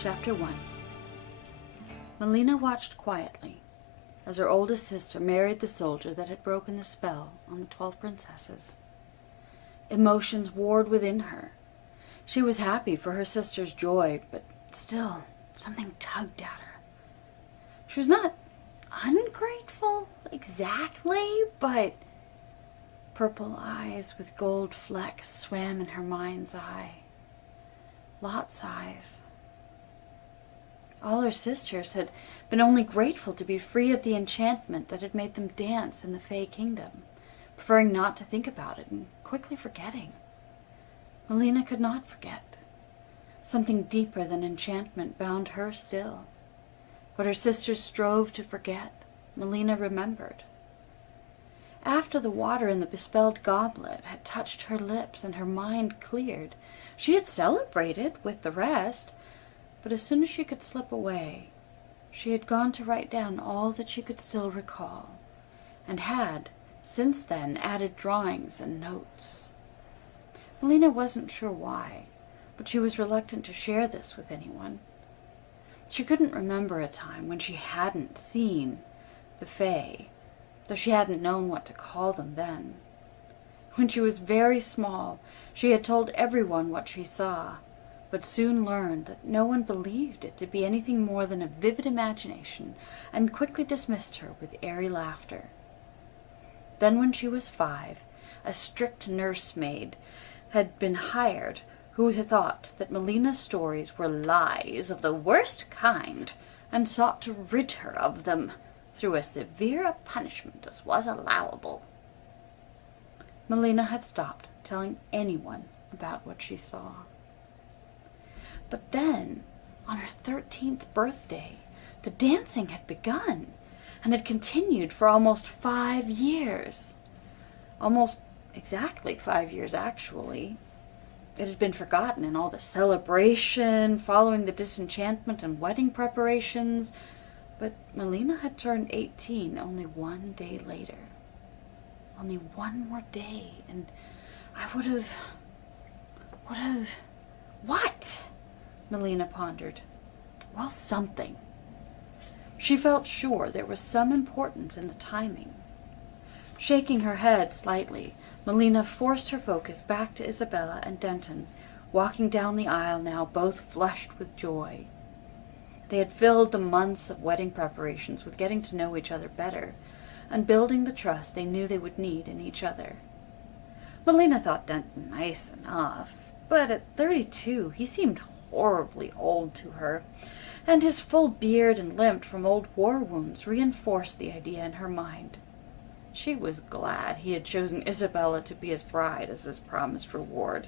Chapter 1. Melina watched quietly as her oldest sister married the soldier that had broken the spell on the 12 princesses. Emotions warred within her. She was happy for her sister's joy, but still something tugged at her. She was not ungrateful exactly, but purple eyes with gold flecks swam in her mind's eye. Lot's eyes. All her sisters had been only grateful to be free of the enchantment that had made them dance in the Fey Kingdom, preferring not to think about it and quickly forgetting. Melina could not forget. Something deeper than enchantment bound her still. What her sisters strove to forget, Melina remembered. After the water in the bespelled goblet had touched her lips and her mind cleared, she had celebrated with the rest, but as soon as she could slip away, she had gone to write down all that she could still recall, and had, since then, added drawings and notes. Melina wasn't sure why, but she was reluctant to share this with anyone. She couldn't remember a time when she hadn't seen the Fae, though she hadn't known what to call them then. When she was very small, she had told everyone what she saw, but soon learned that no one believed it to be anything more than a vivid imagination, and quickly dismissed her with airy laughter. Then when she was 5, a strict nursemaid had been hired who had thought that Melina's stories were lies of the worst kind, and sought to rid her of them through as severe a punishment as was allowable. Melina had stopped telling anyone about what she saw. But then, on her 13th birthday, the dancing had begun, and had continued for almost 5 years. Almost exactly 5 years, actually. It had been forgotten in all the celebration following the disenchantment and wedding preparations, but Melina had turned 18 only 1 day later. Only one more day, and I would have... What? Melina pondered. Well, something. She felt sure there was some importance in the timing. Shaking her head slightly, Melina forced her focus back to Isabella and Denton, walking down the aisle now both flushed with joy. They had filled the months of wedding preparations with getting to know each other better, and building the trust they knew they would need in each other. Melina thought Denton nice enough, but at 32 he seemed horribly old to her, and his full beard and limp from old war wounds reinforced the idea in her mind. She was glad he had chosen Isabella to be his bride as his promised reward.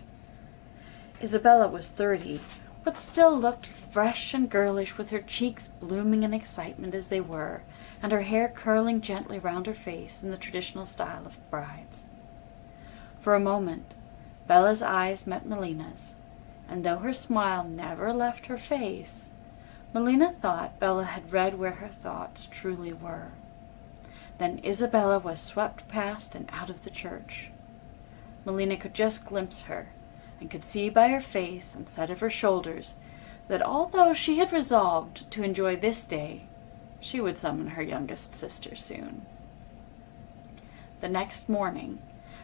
Isabella was 30, but still looked fresh and girlish, with her cheeks blooming in excitement as they were, and her hair curling gently round her face in the traditional style of brides. For a moment, Bella's eyes met Melina's, and though her smile never left her face, Melina thought Bella had read where her thoughts truly were. Then Isabella was swept past and out of the church. Melina could just glimpse her, and could see by her face and set of her shoulders that although she had resolved to enjoy this day, she would summon her youngest sister soon. The next morning,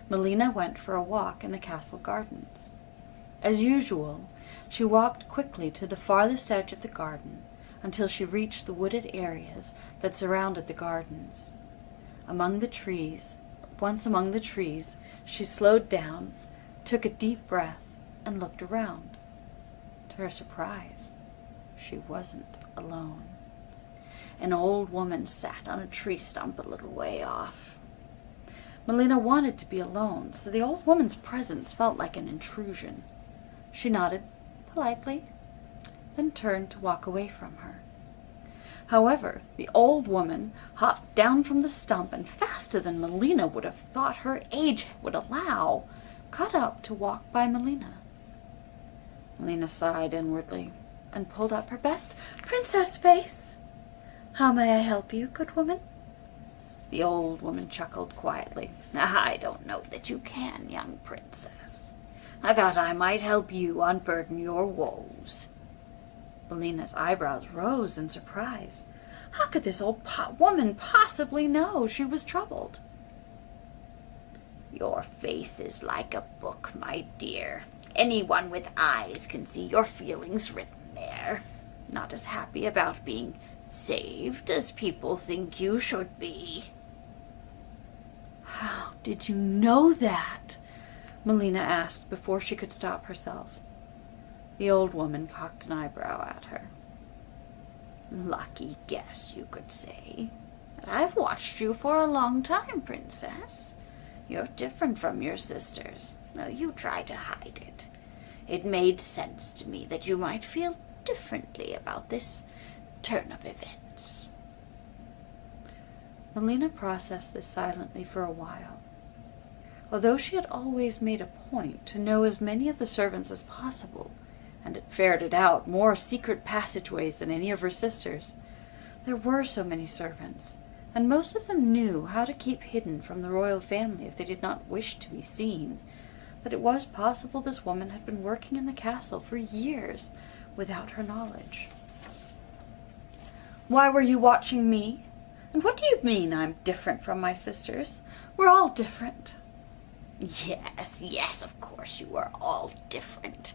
Melina went for a walk in the castle gardens. As usual, she walked quickly to the farthest edge of the garden until she reached the wooded areas that surrounded the gardens. Once among the trees, she slowed down, took a deep breath, and looked around. To her surprise, she wasn't alone. An old woman sat on a tree stump a little way off. Melina wanted to be alone, so the old woman's presence felt like an intrusion. She nodded politely, then turned to walk away from her. However, the old woman hopped down from the stump and, faster than Melina would have thought her age would allow, caught up to walk by Melina. Melina sighed inwardly and pulled up her best princess face. "How may I help you, good woman?" The old woman chuckled quietly. "I don't know that you can, young princess. I thought I might help you unburden your woes." Melina's eyebrows rose in surprise. How could this old woman possibly know she was troubled? Your face is like a book, my dear. Anyone with eyes can see your feelings written there. Not as happy about being saved as people think you should be. How did you know that? Melina asked before she could stop herself. The old woman cocked an eyebrow at her. Lucky guess, you could say. But I've watched you for a long time, Princess. You're different from your sisters, though you try to hide it. It made sense to me that you might feel differently about this turn of events. Melina processed this silently for a while. Although she had always made a point to know as many of the servants as possible, and had ferreted out more secret passageways than any of her sisters, there were so many servants, and most of them knew how to keep hidden from the royal family if they did not wish to be seen, that it was possible this woman had been working in the castle for years without her knowledge. Why were you watching me? And what do you mean I'm different from my sisters? We're all different. Yes, of course you are all different.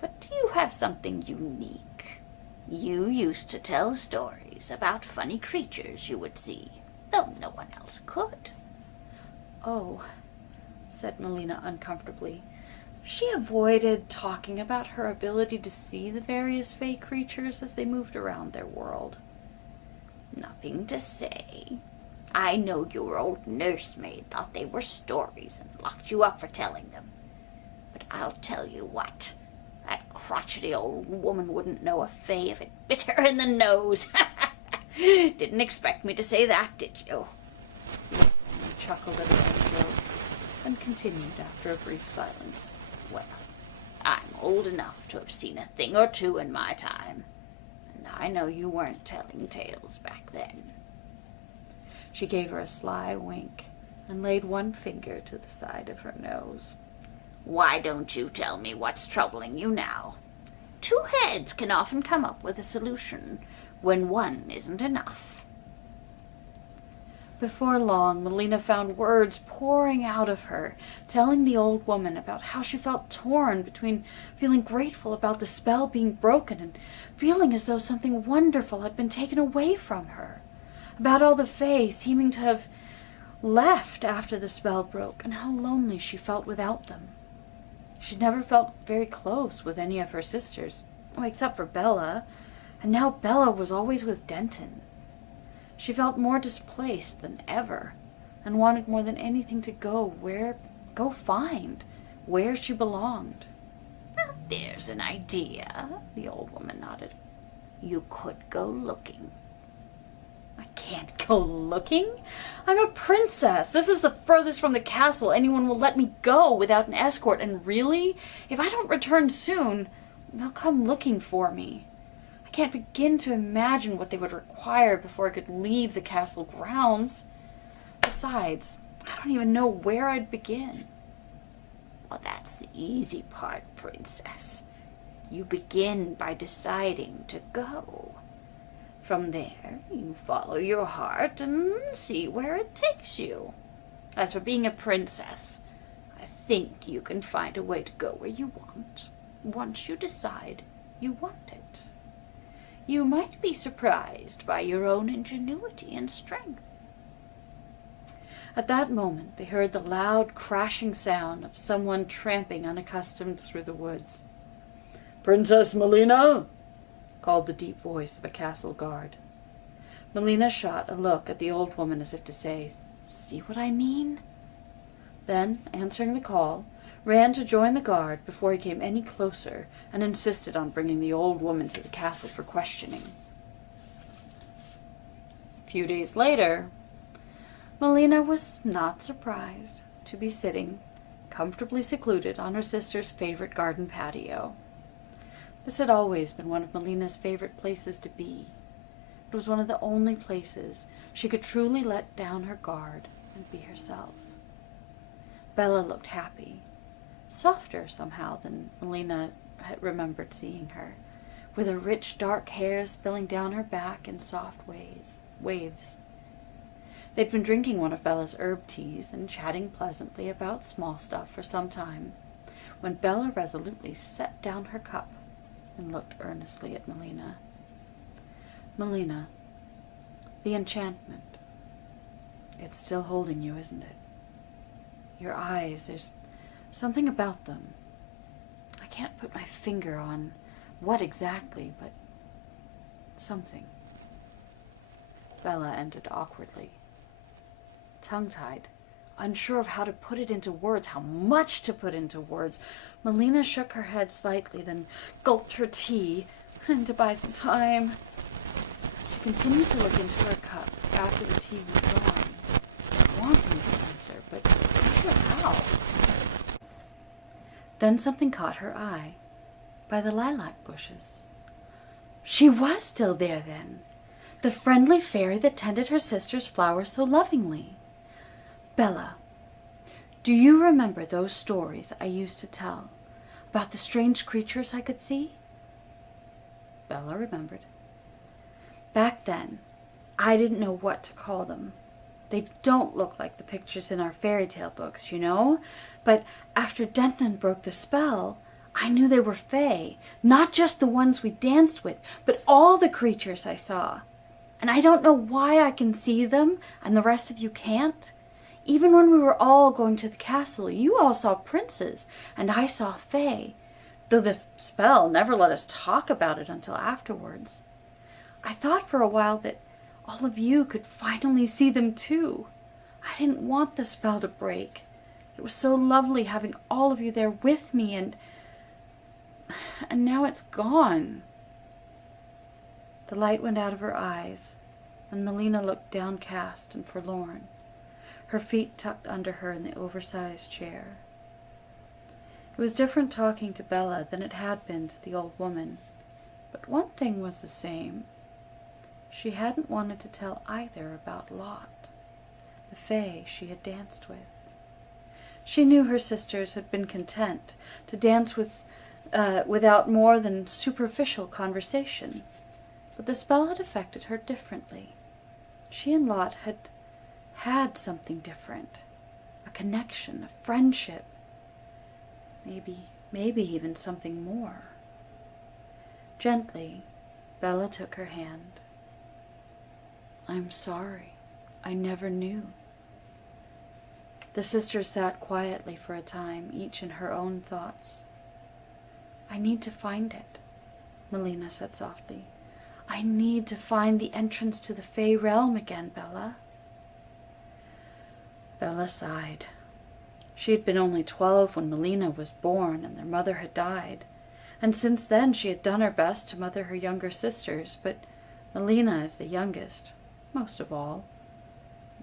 But you have something unique. You used to tell stories about funny creatures you would see, though no one else could. Oh, said Melina uncomfortably. She avoided talking about her ability to see the various fey creatures as they moved around their world. Nothing to say. I know your old nursemaid thought they were stories and locked you up for telling them. But I'll tell you what, that crotchety old woman wouldn't know a fey if it bit her in the nose. Didn't expect me to say that, did you? He chuckled at her own joke, and continued after a brief silence. Well, I'm old enough to have seen a thing or two in my time, and I know you weren't telling tales back then. She gave her a sly wink and laid one finger to the side of her nose. Why don't you tell me what's troubling you now? 2 heads can often come up with a solution when one isn't enough. Before long, Melina found words pouring out of her, telling the old woman about how she felt torn between feeling grateful about the spell being broken and feeling as though something wonderful had been taken away from her, about all the fae seeming to have left after the spell broke, and how lonely she felt without them. She'd never felt very close with any of her sisters, except for Bella, and now Bella was always with Denton. She felt more displaced than ever, and wanted more than anything to go find where she belonged. Well, there's an idea, the old woman nodded. You could go looking. I can't go looking. I'm a princess. This is the furthest from the castle anyone will let me go without an escort, and really, if I don't return soon, they'll come looking for me. I can't begin to imagine what they would require before I could leave the castle grounds. Besides, I don't even know where I'd begin. Well, that's the easy part, Princess. You begin by deciding to go. From there, you follow your heart and see where it takes you. As for being a princess, I think you can find a way to go where you want, once you decide you want it. You might be surprised by your own ingenuity and strength. At that moment, they heard the loud, crashing sound of someone tramping unaccustomed through the woods. "Princess Melina!" called the deep voice of a castle guard. Melina shot a look at the old woman as if to say, "See what I mean?" Then, answering the call, ran to join the guard before he came any closer and insisted on bringing the old woman to the castle for questioning. A few days later, Melina was not surprised to be sitting, comfortably secluded on her sister's favorite garden patio. This had always been one of Melina's favorite places to be. It was one of the only places she could truly let down her guard and be herself. Bella looked happy, softer somehow than Melina had remembered seeing her, with her rich dark hair spilling down her back in soft waves. They'd been drinking one of Bella's herb teas and chatting pleasantly about small stuff for some time, when Bella resolutely set down her cup and looked earnestly at Melina. Melina, the enchantment, it's still holding you, isn't it? Your eyes, there's something about them. I can't put my finger on what exactly, but something. Bella ended awkwardly. Tongue-tied, unsure of how to put it into words, how much to put into words, Melina shook her head slightly, then gulped her tea, and to buy some time, she continued to look into her cup after the tea was gone, wanting to answer, but not sure how. Then something caught her eye, by the lilac bushes. She was still there then, the friendly fairy that tended her sister's flowers so lovingly. Bella, do you remember those stories I used to tell about the strange creatures I could see? Bella remembered. Back then, I didn't know what to call them. They don't look like the pictures in our fairy tale books, you know, but after Denton broke the spell, I knew they were fae, not just the ones we danced with, but all the creatures I saw. And I don't know why I can see them and the rest of you can't. Even when we were all going to the castle, you all saw princes, and I saw fae, though the spell never let us talk about it until afterwards. I thought for a while that all of you could finally see them too. I didn't want the spell to break. It was so lovely having all of you there with me, and now it's gone. The light went out of her eyes, and Melina looked downcast and forlorn, her feet tucked under her in the oversized chair. It was different talking to Bella than it had been to the old woman, but one thing was the same. She hadn't wanted to tell either about Lot, the fae she had danced with. She knew her sisters had been content to dance without more than superficial conversation, but the spell had affected her differently. She and Lot had something different, a connection, a friendship, maybe even something more. Gently, Bella took her hand. I'm sorry. I never knew. The sisters sat quietly for a time, each in her own thoughts. I need to find it, Melina said softly. I need to find the entrance to the Fey realm again, Bella. Bella sighed. She had been only 12 when Melina was born and their mother had died, and since then she had done her best to mother her younger sisters, but Melina is the youngest, most of all.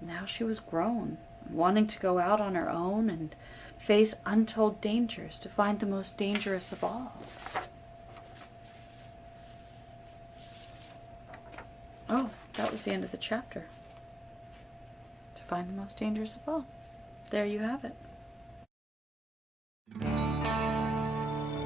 Now she was grown, wanting to go out on her own and face untold dangers to find the most dangerous of all. Oh, that was the end of the chapter. To find the most dangerous of all. There you have it.